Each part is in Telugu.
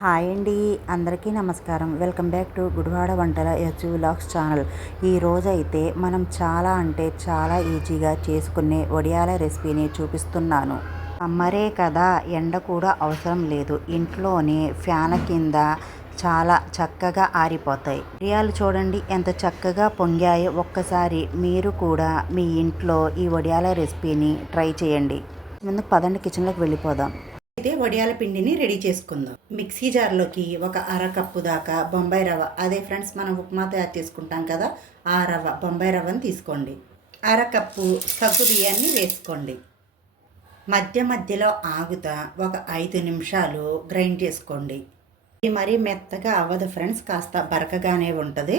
హాయ్ అండి. అందరికీ నమస్కారం. వెల్కమ్ బ్యాక్ టు గుడివాడ వంటల యచ్చు వ్లాగ్స్ ఛానల్. ఈ రోజైతే మనం చాలా అంటే చాలా ఈజీగా చేసుకునే వడియాల రెసిపీని చూపిస్తున్నాను. మరే కదా ఎండ కూడా అవసరం లేదు. ఇంట్లోనే ఫ్యాన్ కింద చాలా చక్కగా ఆరిపోతాయి. వడియాలు చూడండి ఎంత చక్కగా పొంగాయో ఒక్కసారి మీరు కూడా మీ ఇంట్లో ఈ వడియాల రెసిపీని ట్రై చేయండి. ముందు పదండి కిచెన్లోకి వెళ్ళిపోదాం. అయితే వడియాల పిండిని రెడీ చేసుకుందాం. మిక్సీ జార్లోకి ఒక అర కప్పు దాకా బొంబాయి రవ్వ. అదే ఫ్రెండ్స్ మనం ఉప్మా తయారు చేసుకుంటాం కదా ఆ రవ్వ బొంబాయి రవ్వని తీసుకోండి. అర కప్పు సగ్గు బియ్యాన్ని వేసుకోండి. మధ్య మధ్యలో ఆగుతా ఒక ఐదు నిమిషాలు గ్రైండ్ చేసుకోండి. ఇది మరీ మెత్తగా అవ్వదు ఫ్రెండ్స్ కాస్త బరకగానే ఉంటుంది.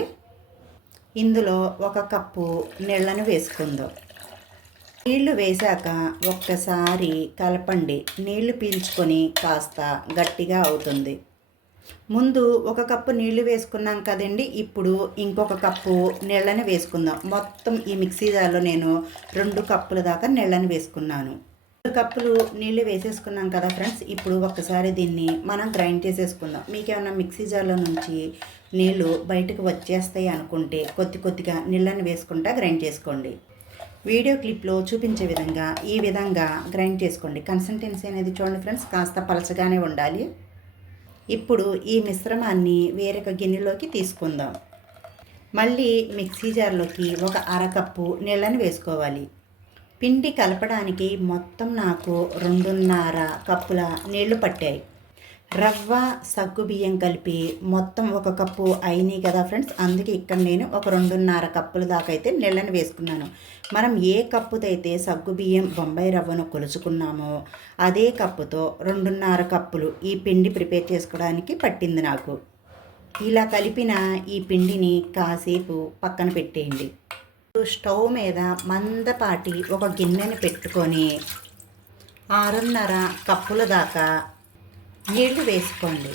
ఇందులో ఒక కప్పు నీళ్ళను వేసుకుందాం. నీళ్ళు వేశాక ఒక్కసారి కలపండి. నీళ్ళు పీల్చుకొని కాస్త గట్టిగా అవుతుంది. ముందు ఒక కప్పు నీళ్ళు వేసుకున్నాం కదండి. ఇప్పుడు ఇంకొక కప్పు నీళ్ళని వేసుకుందాం. మొత్తం ఈ మిక్సీ జార్లో నేను రెండు కప్పుల దాకా నీళ్ళని వేసుకున్నాను. రెండు కప్పులు నీళ్ళు వేసేసుకున్నాం కదా ఫ్రెండ్స్. ఇప్పుడు ఒక్కసారి దీన్ని మనం గ్రైండ్ చేసేసుకుందాం. మీకేమన్నా మిక్సీ జార్లో నుంచి నీళ్ళు బయటకు వచ్చేస్తాయి అనుకుంటే కొద్ది కొద్దిగా నీళ్ళని వేసుకుంటా గ్రైండ్ చేసుకోండి. వీడియో క్లిప్లో చూపించే విధంగా ఈ విధంగా గ్రైండ్ చేసుకోండి. కన్సిస్టెన్సీ అనేది చూడండి ఫ్రెండ్స్ కాస్త పలచగానే ఉండాలి. ఇప్పుడు ఈ మిశ్రమాన్ని వేరొక గిన్నెలోకి తీసుకుందాం. మళ్ళీ మిక్సీ జార్లోకి ఒక అరకప్పు నీళ్ళని వేసుకోవాలి. పిండి కలపడానికి మొత్తం నాకు రెండున్నర కప్పుల నీళ్ళు పట్టాయి. రవ్వ సగ్గుబియ్యం కలిపి మొత్తం ఒక కప్పు అయినాయి కదా ఫ్రెండ్స్. అందుకే ఇక్కడ నేను ఒక రెండున్నర కప్పుల దాకా అయితే నీళ్ళని వేసుకున్నాను. మనం ఏ కప్పుతో అయితే బొంబాయి రవ్వను కొలుచుకున్నామో అదే కప్పుతో రెండున్నర కప్పులు ఈ పిండి ప్రిపేర్ చేసుకోవడానికి పట్టింది నాకు. ఇలా కలిపిన ఈ పిండిని కాసేపు పక్కన పెట్టేయండి. స్టవ్ మీద మందపాటి ఒక గిన్నెని పెట్టుకొని ఆరున్నర కప్పుల దాకా నీళ్ళు వేసుకోండి.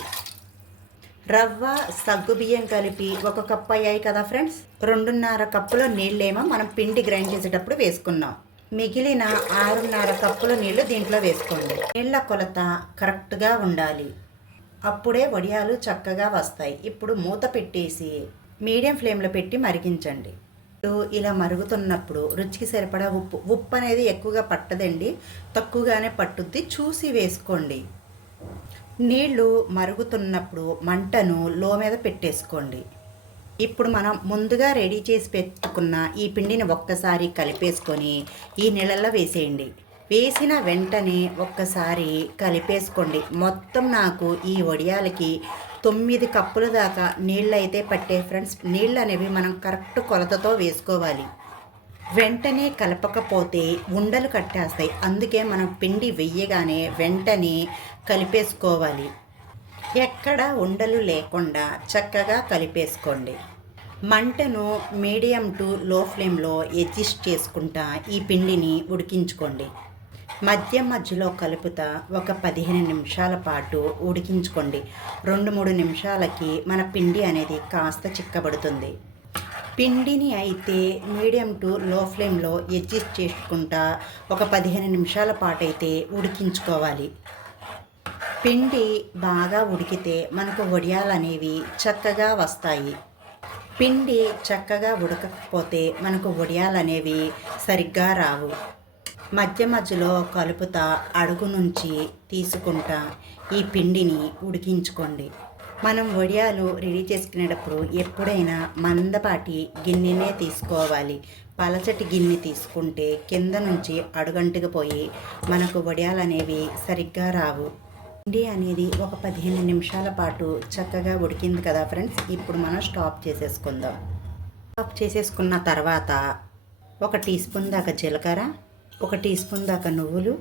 రవ్వ సగ్గు బియ్యం కలిపి ఒక కప్పు అయ్యాయి కదా ఫ్రెండ్స్? రెండున్నర కప్పుల నీళ్ళేమో మనం పిండి గ్రైండ్ చేసేటప్పుడు వేసుకున్నాం. మిగిలిన ఆరున్నర కప్పుల నీళ్ళు దీంట్లో వేసుకోండి. నీళ్ళ కొలత కరెక్ట్గా ఉండాలి. అప్పుడే వడియాలు చక్కగా వస్తాయి. ఇప్పుడు మూత పెట్టేసి మీడియం ఫ్లేమ్లో పెట్టి మరిగించండి. ఇలా మరుగుతున్నప్పుడు రుచికి సరిపడా ఉప్పు ఉప్పు అనేది ఎక్కువగా పట్టదండి. తక్కువగానే పట్టుద్ది. చూసి వేసుకోండి. నీళ్ళు మరుగుతున్నప్పుడు మంటను లో మీద పెట్టేసుకోండి. ఇప్పుడు మనం ముందుగా రెడీ చేసి పెట్టుకున్న ఈ పిండిని ఒక్కసారి కలిపేసుకొని ఈ నీళ్ళల్లో వేసేయండి. వేసిన వెంటనే ఒక్కసారి కలిపేసుకోండి. మొత్తం నాకు ఈ వడియాలకి తొమ్మిది కప్పుల దాకా నీళ్ళు అయితే పట్టే ఫ్రెండ్స్ నీళ్ళు అనేవి మనం కరెక్ట్ కొలతతో వేసుకోవాలి. వెంటనే కలపకపోతే ఉండలు కట్టేస్తాయి. అందుకే మనం పిండి వెయ్యగానే వెంటనే కలిపేసుకోవాలి. ఎక్కడ ఉండలు లేకుండా చక్కగా కలిపేసుకోండి. మంటను మీడియం టు లో ఫ్లేమ్లో అడ్జస్ట్ చేసుకుంటా ఈ పిండిని ఉడికించుకోండి. మధ్య మధ్యలో కలుపుతా ఒక పదిహేను నిమిషాల పాటు ఉడికించుకోండి. రెండు మూడు నిమిషాలకి మన పిండి అనేది కాస్త చిక్కబడుతుంది. పిండిని అయితే మీడియం టు లో ఫ్లేమ్లో అడ్జస్ట్ చేసుకుంటా ఒక పదిహేను నిమిషాల పాటు అయితే ఉడికించుకోవాలి. పిండి బాగా ఉడికితే మనకు వడియాలు అనేవి చక్కగా వస్తాయి. పిండి చక్కగా ఉడకకపోతే మనకు వడియాలు అనేవి సరిగ్గా రావు. మధ్య మధ్యలో కలుపుతా అడుగు నుంచి తీసుకుంటా ఈ పిండిని ఉడికించుకోండి. మనం వడియాలు రెడీ చేసుకునేటప్పుడు ఎప్పుడైనా మందపాటి గిన్నెనే తీసుకోవాలి. పలచటి గిన్నె తీసుకుంటే కింద నుంచి అడుగంటుకుపోయి మనకు వడియాలు అనేవి సరిగ్గా రావు. పిండి అనేది ఒక పదిహేను నిమిషాల పాటు చక్కగా ఉడికింది కదా ఫ్రెండ్స్? ఇప్పుడు మనం స్టాప్ చేసేసుకుందాం. స్టాప్ చేసేసుకున్న తర్వాత ఒక టీ స్పూన్ దాకా జీలకర్ర ఒక టీ స్పూన్ దాకా నువ్వులు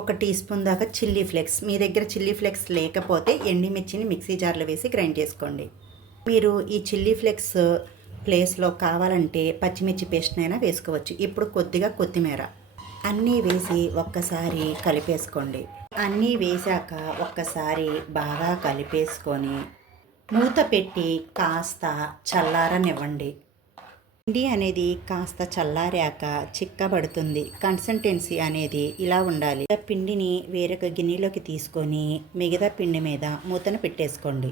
ఒక టీ స్పూన్ దాకా చిల్లీ ఫ్లేక్స్. మీ దగ్గర చిల్లీ ఫ్లేక్స్ లేకపోతే ఎండిమిర్చిని మిక్సీ జార్లో వేసి గ్రైండ్ చేసుకోండి. మీరు ఈ చిల్లీ ఫ్లేక్స్ ప్లేస్లో కావాలంటే పచ్చిమిర్చి పేస్ట్నైనా వేసుకోవచ్చు. ఇప్పుడు కొద్దిగా కొత్తిమీర. అన్నీ వేసి ఒక్కసారి కలిపేసుకోండి. అన్నీ వేశాక ఒక్కసారి బాగా కలిపేసుకొని మూత పెట్టి కాస్త చల్లారనివ్వండి. పిండి అనేది కాస్త చల్లారాక చిక్కబడుతుంది. కన్సిస్టెన్సీ అనేది ఇలా ఉండాలి. పిండిని వేరొక గిన్నెలోకి తీసుకొని మిగతా పిండి మీద మూతను పెట్టేసుకోండి.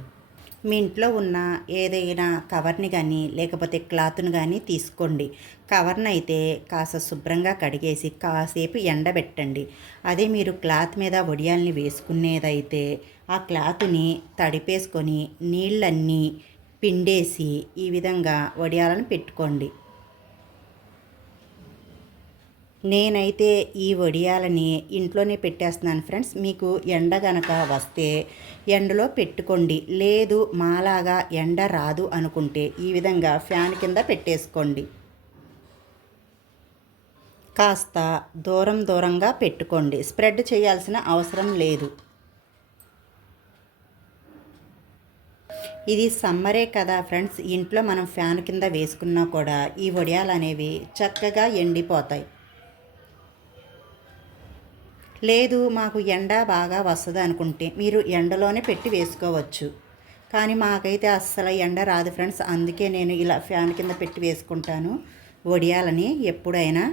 మీ ఇంట్లో ఉన్న ఏదైనా కవర్ని కానీ లేకపోతే క్లాత్ను కానీ తీసుకోండి. కవర్ని అయితే కాస్త శుభ్రంగా కడిగేసి కాసేపు ఎండబెట్టండి. అదే మీరు క్లాత్ మీద వడియాల్ని వేసుకునేదైతే ఆ క్లాత్ని తడిపేసుకొని నీళ్ళన్నీ పిండేసి ఈ విధంగా వడియాలను పెట్టుకోండి. నేనైతే ఈ వడియాలని ఇంట్లోనే పెట్టేస్తున్నాను ఫ్రెండ్స్. మీకు ఎండ గనక వస్తే ఎండలో పెట్టుకోండి. లేదు మాలాగా ఎండ రాదు అనుకుంటే ఈ విధంగా ఫ్యాన్ కింద పెట్టేసుకోండి. కాస్త దూరం దూరంగా పెట్టుకోండి. స్ప్రెడ్ చేయాల్సిన అవసరం లేదు. ఇది సమ్మరే కదా ఫ్రెండ్స్. ఇంట్లో మనం ఫ్యాన్ కింద వేసుకున్నా కూడా ఈ వడియాలు అనేవి చక్కగా ఎండిపోతాయి. లేదు మాకు ఎండ బాగా వస్తుంది అనుకుంటే మీరు ఎండలోనే పెట్టి వేసుకోవచ్చు. కానీ మాకైతే అస్సలు ఎండ రాదు ఫ్రెండ్స్. అందుకే నేను ఇలా ఫ్యాన్ కింద పెట్టి వేసుకుంటాను వడియాలని ఎప్పుడైనా.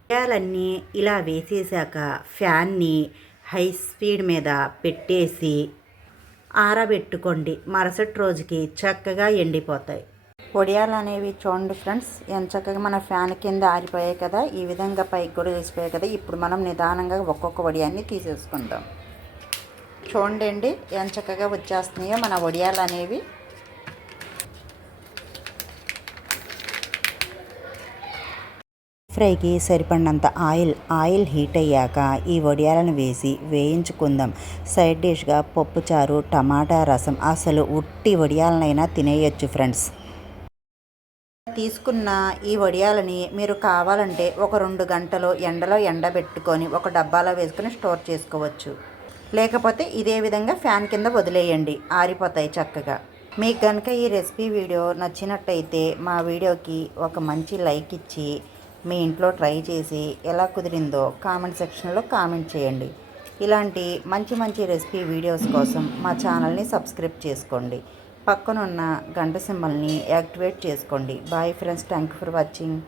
వడియాలన్నీ ఇలా వేసేసాక ఫ్యాన్ని హై స్పీడ్ మీద పెట్టేసి ఆరబెట్టుకోండి. మరుసటి రోజుకి చక్కగా ఎండిపోతాయి. వడియాలు అనేవి చూడండి ఫ్రెండ్స్ ఎంత చక్కగా మన ఫ్యాన్ కింద ఆరిపోయాయి కదా ఈ విధంగా పైకి కూడా వేసిపోయాయి కదా ఇప్పుడు మనం నిదానంగా ఒక్కొక్క వడియాన్ని తీసేసుకుందాం. చూడండి ఎంత చక్కగా వచ్చేస్తున్నాయో మన వడియాలు అనేవి ఫ్రైకి సరిపడినంత ఆయిల్ ఆయిల్ హీట్ అయ్యాక ఈ వడియాలను వేసి వేయించుకుందాం. సైడ్ డిష్గా పప్పుచారు టమాటా రసం అసలు ఉట్టి వడియాలనైనా తినేయచ్చు ఫ్రెండ్స్. తీసుకున్న ఈ వడియాలని మీరు కావాలంటే ఒక రెండు గంటలు ఎండలో ఎండబెట్టుకొని ఒక డబ్బాలో వేసుకొని స్టోర్ చేసుకోవచ్చు. లేకపోతే ఇదే విధంగా ఫ్యాన్ కింద వదిలేయండి ఆరిపోతాయి చక్కగా. మీకు కనుక ఈ రెసిపీ వీడియో నచ్చినట్టయితే మా వీడియోకి ఒక మంచి లైక్ ఇచ్చి మీ ఇంట్లో ట్రై చేసి ఎలా కుదిరిందో కామెంట్ సెక్షన్లో కామెంట్ చేయండి. ఇలాంటి మంచి మంచి రెసిపీ వీడియోస్ కోసం మా ఛానల్ని సబ్స్క్రైబ్ చేసుకోండి. పక్కనున్న గంట సింబల్ని యాక్టివేట్ చేసుకోండి. Bye friends thank you for watching.